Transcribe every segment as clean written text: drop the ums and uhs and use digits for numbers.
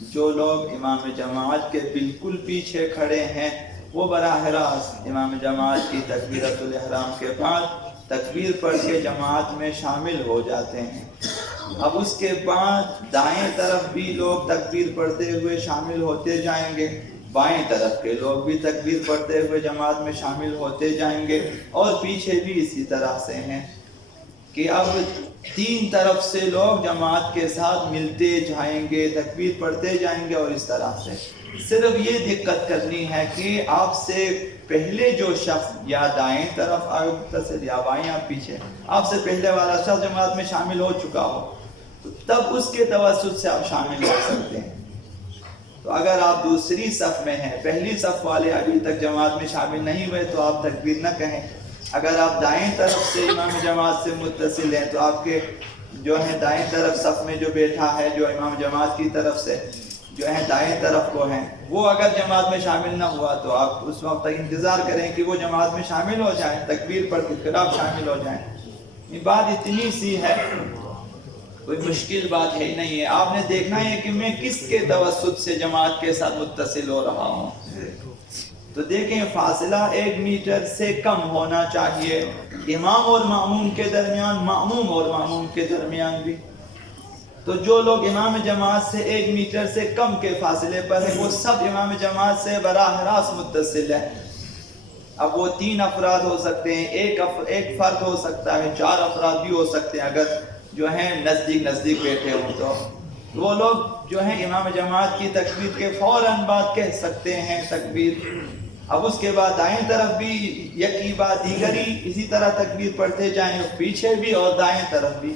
جو لوگ امام جماعت کے بالکل پیچھے کھڑے ہیں وہ براہ راست امام جماعت کی تکبیرۃ الاحرام کے بعد تکبیر پڑھ کے جماعت میں شامل ہو جاتے ہیں۔ اب اس کے بعد دائیں طرف بھی لوگ تکبیر پڑھتے ہوئے شامل ہوتے جائیں گے، بائیں طرف کے لوگ بھی تکبیر پڑھتے ہوئے جماعت میں شامل ہوتے جائیں گے، اور پیچھے بھی اسی طرح سے ہیں کہ اب تین طرف سے لوگ جماعت کے ساتھ ملتے جائیں گے، تکبیر پڑھتے جائیں گے، اور اس طرح سے صرف یہ دقت کرنی ہے کہ آپ سے پہلے جو شخص یا دائیں طرف متصل یا بائیں یا پیچھے آپ سے پہلے والا شخص جماعت میں شامل ہو چکا ہو تو تب اس کے توسط سے آپ شامل ہو سکتے ہیں۔ تو اگر آپ دوسری صف میں ہیں، پہلی صف والے ابھی تک جماعت میں شامل نہیں ہوئے تو آپ تکبیر نہ کہیں۔ اگر آپ دائیں طرف سے امام جماعت سے متصل ہیں تو آپ کے جو ہے دائیں طرف صف میں جو بیٹھا ہے، جو امام جماعت کی طرف سے جو ہے دائیں طرف کو ہیں، وہ اگر جماعت میں شامل نہ ہوا تو آپ اس وقت تک انتظار کریں کہ وہ جماعت میں شامل ہو جائیں، تکبیر پڑھ کے پھر آپ شامل ہو جائیں۔ یہ بات اتنی سی ہے، کوئی مشکل بات ہے نہیں ہے۔ آپ نے دیکھنا ہے کہ میں کس کے توسط سے جماعت کے ساتھ متصل ہو رہا ہوں۔ تو دیکھیں فاصلہ 1 میٹر سے کم ہونا چاہیے، امام اور ماموم کے درمیان، ماموم اور ماموم کے درمیان بھی۔ تو جو لوگ امام جماعت سے 1 میٹر سے کم کے فاصلے پر ہیں وہ سب امام جماعت سے براہ راست متصل ہیں۔ اب وہ 3 افراد ہو سکتے ہیں، ایک فرد ہو سکتا ہے، 4 افراد بھی ہو سکتے ہیں اگر جو ہیں نزدیک بیٹھے ہوں تو وہ لوگ جو ہیں امام جماعت کی تکبیر کے فوراً بعد کہہ سکتے ہیں تکبیر۔ اب اس کے بعد دائیں طرف بھی یکی بعد دیگری اسی طرح تکبیر پڑھتے جائیں، پیچھے بھی اور دائیں طرف بھی۔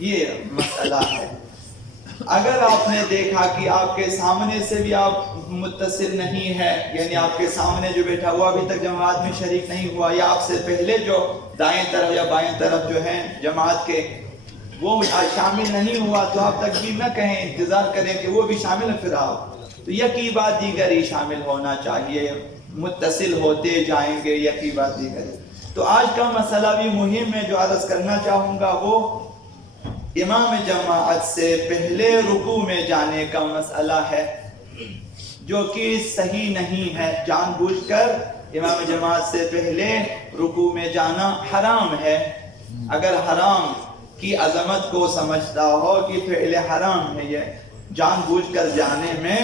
یہ مسئلہ ہے۔ اگر آپ نے دیکھا کہ آپ کے سامنے سے بھی آپ متصل نہیں ہے، یعنی آپ کے سامنے جو بیٹھا ہوا ابھی تک جماعت میں شریک نہیں ہوا، یا آپ سے پہلے جو دائیں طرف یا بائیں طرف جو ہیں جماعت کے وہ شامل نہیں ہوا تو آپ تکبیر نہ کہیں، انتظار کریں کہ وہ بھی شامل ہے، پھر آپ تو یکی بعد دیگری شامل ہونا چاہیے، متصل ہوتے جائیں گے یکی بعد دیگری۔ تو آج کا مسئلہ بھی مہم ہے جو عرض کرنا چاہوں گا، وہ امام جماعت سے پہلے رکوع میں جانے کا مسئلہ ہے، جو کہ صحیح نہیں ہے۔ جان بوجھ کر امام جماعت سے پہلے رکوع میں جانا حرام ہے۔ اگر حرام کی عظمت کو سمجھتا ہو کہ فعل حرام ہے، یہ جان بوجھ کر جانے میں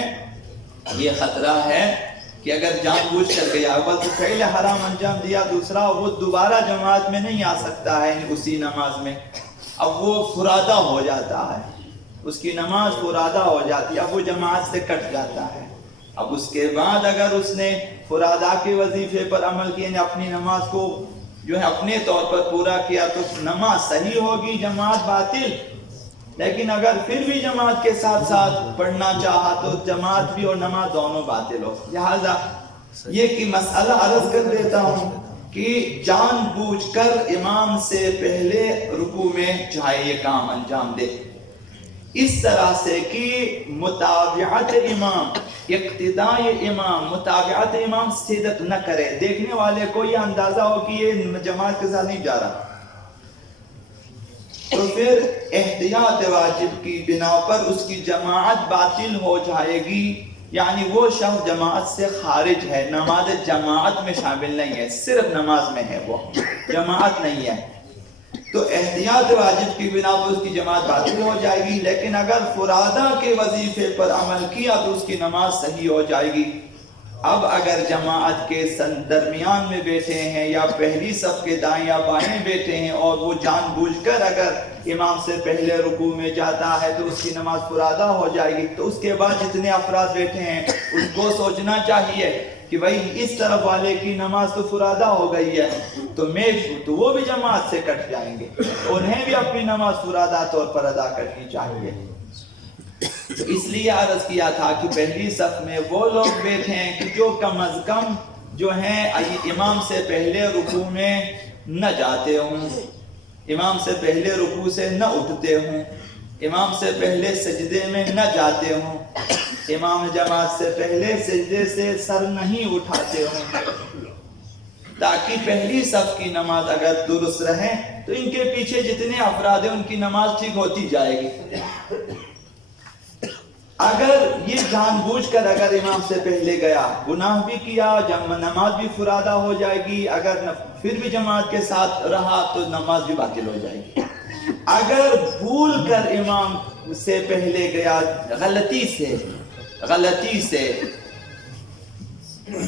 یہ خطرہ ہے کہ اگر جان بوجھ کر گیا اول تو فعل حرام انجام دیا، دوسرا وہ دوبارہ جماعت میں نہیں آ سکتا ہے اسی نماز میں، اب وہ فرادہ ہو جاتا ہے، اس کی نماز فرادہ ہو جاتی ہے، اب وہ جماعت سے کٹ جاتا ہے۔ اب اس کے بعد اگر اس نے فرادہ کے وظیفے پر عمل کیا، یعنی اپنی نماز کو جو ہے اپنے طور پر پورا کیا تو نماز صحیح ہوگی، جماعت باطل۔ لیکن اگر پھر بھی جماعت کے ساتھ ساتھ پڑھنا چاہا تو جماعت بھی اور نماز دونوں باطل ہو۔ لہذا یہ کہ مسئلہ عرض کر دیتا ہوں کہ جان بوجھ کر امام سے پہلے رکوع میں چاہے یہ کام انجام دے، اس طرح سے کہ متابعت امام، اقتداء امام، متابعت امام سیدت نہ کرے، دیکھنے والے کو یہ اندازہ ہو کہ یہ جماعت کے ساتھ نہیں جا رہا، تو پھر احتیاط واجب کی بنا پر اس کی جماعت باطل ہو جائے گی، یعنی وہ شخص جماعت سے خارج ہے، نماز جماعت میں شامل نہیں ہے، صرف نماز میں ہے، وہ جماعت نہیں ہے، تو احتیاط واجب کی بنا پر اس کی جماعت باطل ہو جائے گی۔ لیکن اگر فرادہ کے وظیفے پر عمل کیا تو اس کی نماز صحیح ہو جائے گی۔ اب اگر جماعت کے درمیان میں بیٹھے ہیں یا پہلی صف کے دائیں یا بائیں بیٹھے ہیں اور وہ جان بوجھ کر اگر امام سے پہلے رکوع میں جاتا ہے تو اس کی نماز فرادہ ہو جائے گی، تو اس کے بعد جتنے افراد بیٹھے ہیں اس کو سوچنا چاہیے کہ بھائی اس طرف والے کی نماز تو فرادہ ہو گئی ہے تو وہ بھی جماعت سے کٹ جائیں گے، انہیں بھی اپنی نماز فرادہ طور پر ادا کرنی چاہیے۔ تو اس لیے عرض کیا تھا کہ پہلی صف میں وہ لوگ بیٹھے ہیں کہ جو کم از کم جو ہیں امام سے پہلے رکوع میں نہ جاتے ہوں، امام سے پہلے رکوع سے نہ اٹھتے ہوں، امام سے پہلے سجدے میں نہ جاتے ہوں، امام جماعت سے پہلے سجدے سے سر نہیں اٹھاتے ہوں، تاکہ پہلی صف کی نماز اگر درست رہے تو ان کے پیچھے جتنے افراد ہیں ان کی نماز ٹھیک ہوتی جائے گی۔ اگر یہ جان بوجھ کر اگر امام سے پہلے گیا، گناہ بھی کیا، نماز بھی فرادہ ہو جائے گی، اگر پھر بھی جماعت کے ساتھ رہا تو نماز بھی باطل ہو جائے گی۔ اگر بھول کر امام سے پہلے گیا، غلطی سے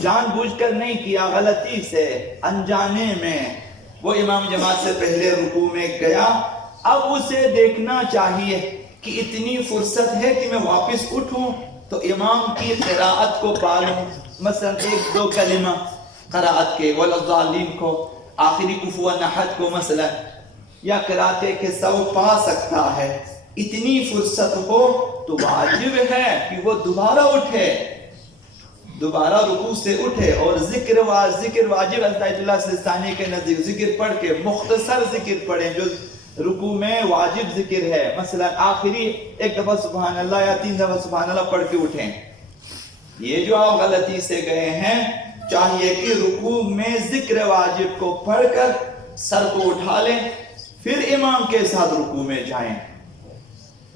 جان بوجھ کر نہیں کیا، غلطی سے انجانے میں وہ امام جماعت سے پہلے رکوع میں گیا، اب اسے دیکھنا چاہیے کہ اتنی فرصت ہے کہ میں واپس اٹھوں تو امام کی قراءت کو پالوں، مثلا 1-2 کلمہ قراءت کے والضالین کو، آخری کفو نحت کو مثلا، یا قراءت کے سو پا سکتا ہے، اتنی فرصت ہو تو واجب ہے کہ وہ دوبارہ اٹھے، دوبارہ رکوع سے اٹھے اور ذکر واجب آیت اللہ سستانی کے نزدیک ذکر پڑھ کے مختصر ذکر پڑھیں جو رکوع میں واجب ذکر ہے، مثلا آخری 1 دفعہ سبحان اللہ یا 3 دفعہ سبحان اللہ پڑھ کے اٹھیں۔ یہ جو آپ غلطی سے گئے ہیں، چاہیے کہ رکوع میں ذکر واجب کو پڑھ کر سر کو اٹھا لیں، پھر امام کے ساتھ رکوع میں جائیں،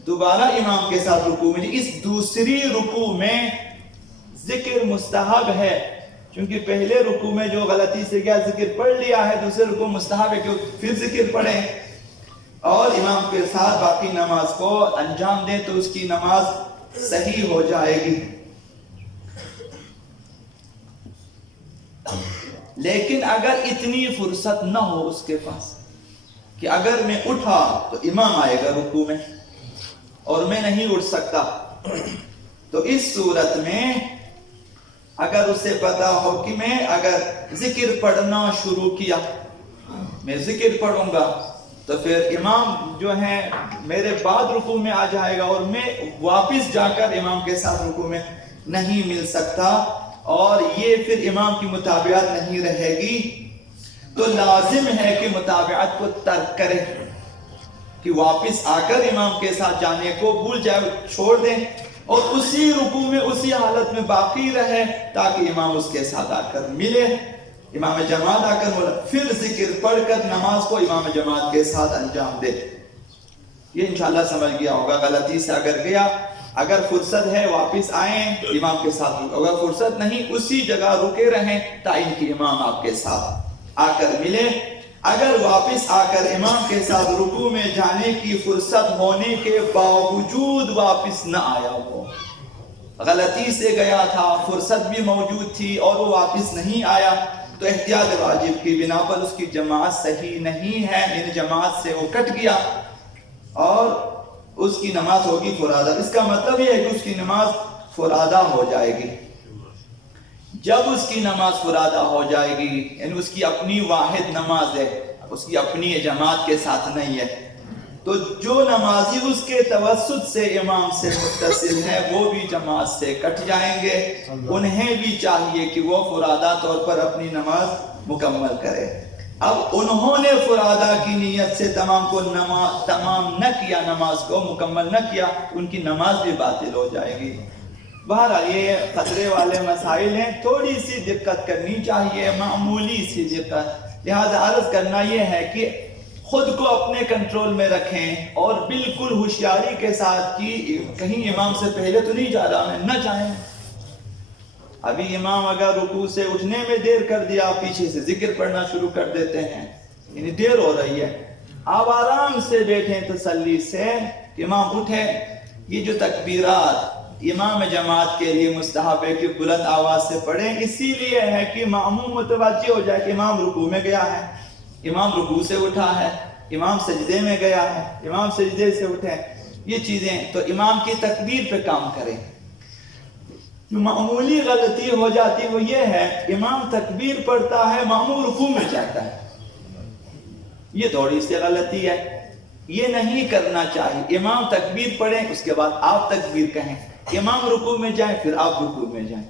دوبارہ امام کے ساتھ رکوع میں جائیں۔ اس دوسری رکوع میں ذکر مستحب ہے، چونکہ پہلے رکوع میں جو غلطی سے گیا ذکر پڑھ لیا ہے، دوسرے رکوع مستحب ہے کہ پھر ذکر پڑھیں اور امام کے ساتھ باقی نماز کو انجام دیں تو اس کی نماز صحیح ہو جائے گی۔ لیکن اگر اتنی فرصت نہ ہو اس کے پاس کہ اگر میں اٹھا تو امام آئے گا رکوع میں اور میں نہیں اٹھ سکتا، تو اس صورت میں اگر اسے پتا ہو کہ میں اگر ذکر پڑھنا شروع کیا، میں ذکر پڑھوں گا تو پھر امام جو ہے میرے بعد رکوع میں آ جائے گا اور میں واپس جا کر امام کے ساتھ رکوع میں نہیں مل سکتا، اور یہ پھر امام کی متابعت نہیں رہے گی، تو لازم ہے کہ متابعت کو ترک کرے، کہ واپس آ کر امام کے ساتھ جانے کو بھول جائے، چھوڑ دیں اور اسی رکوع میں اسی حالت میں باقی رہے تاکہ امام اس کے ساتھ آ کر ملے، امام جماعت آ کر بولا، پھر ذکر پڑھ کر نماز کو امام جماعت کے ساتھ انجام دے۔ یہ انشاءاللہ سمجھ گیا ہوگا۔ غلطی سے اگر گیا، اگر فرصت ہے واپس آئیں امام کے ساتھ رکو، اگر فرصت نہیں اسی جگہ رکے رہیں تائین کہ امام آپ کے ساتھ آ کر ملے۔ اگر واپس آ کر امام کے ساتھ رکوع میں جانے کی فرصت ہونے کے باوجود واپس نہ آیا ہو، غلطی سے گیا تھا، فرصت بھی موجود تھی اور وہ واپس نہیں آیا، تو احتیاط واجب کی بنا پر اس کی جماعت صحیح نہیں ہے، یعنی جماعت سے وہ کٹ گیا اور اس کی نماز ہوگی فرادہ۔ اس کا مطلب یہ ہے کہ اس کی نماز فرادہ ہو جائے گی۔ جب اس کی نماز فرادہ ہو جائے گی، یعنی اس کی اپنی واحد نماز ہے، اس کی اپنی جماعت کے ساتھ نہیں ہے، تو جو نمازی اس کے توسط سے امام سے متصل ہے وہ بھی جماعت سے کٹ جائیں گے، انہیں بھی چاہیے کہ وہ فرادہ طور پر اپنی نماز مکمل کرے۔ اب انہوں نے فرادہ کی نیت سے تمام نہ کیا، نماز کو مکمل نہ کیا، ان کی نماز بھی باطل ہو جائے گی۔ بہرحال یہ خطرے والے مسائل ہیں، تھوڑی سی دقت کرنی چاہیے، معمولی سی دقت، لہذا عرض کرنا یہ ہے کہ خود کو اپنے کنٹرول میں رکھیں اور بالکل ہوشیاری کے ساتھ کہ کہیں امام سے پہلے تو نہیں جا رہا میں، نہ جائیں۔ ابھی امام اگر رکوع سے اٹھنے میں دیر کر دیا، پیچھے سے ذکر پڑھنا شروع کر دیتے ہیں، یعنی دیر ہو رہی ہے، آپ آرام سے بیٹھیں تسلی سے کہ امام اٹھے۔ یہ جو تکبیرات امام جماعت کے لیے مستحب ہے کہ بلند آواز سے پڑھیں، اسی لیے ہے کہ مأموم متوجہ ہو جائے کہ امام رکوع میں گیا ہے، امام رکوع سے اٹھا ہے، امام سجدے میں گیا ہے، امام سجدے سے اٹھے، یہ چیزیں تو امام کی تکبیر پہ کام کریں۔ جو معمولی غلطی ہو جاتی وہ یہ ہے، امام تکبیر پڑھتا ہے، مأموم رکوع میں جاتا ہے، یہ تھوڑی سی غلطی ہے، یہ نہیں کرنا چاہیے۔ امام تکبیر پڑھیں، اس کے بعد آپ تکبیر کہیں، امام رکوع میں جائیں، پھر آپ رکوع میں جائیں،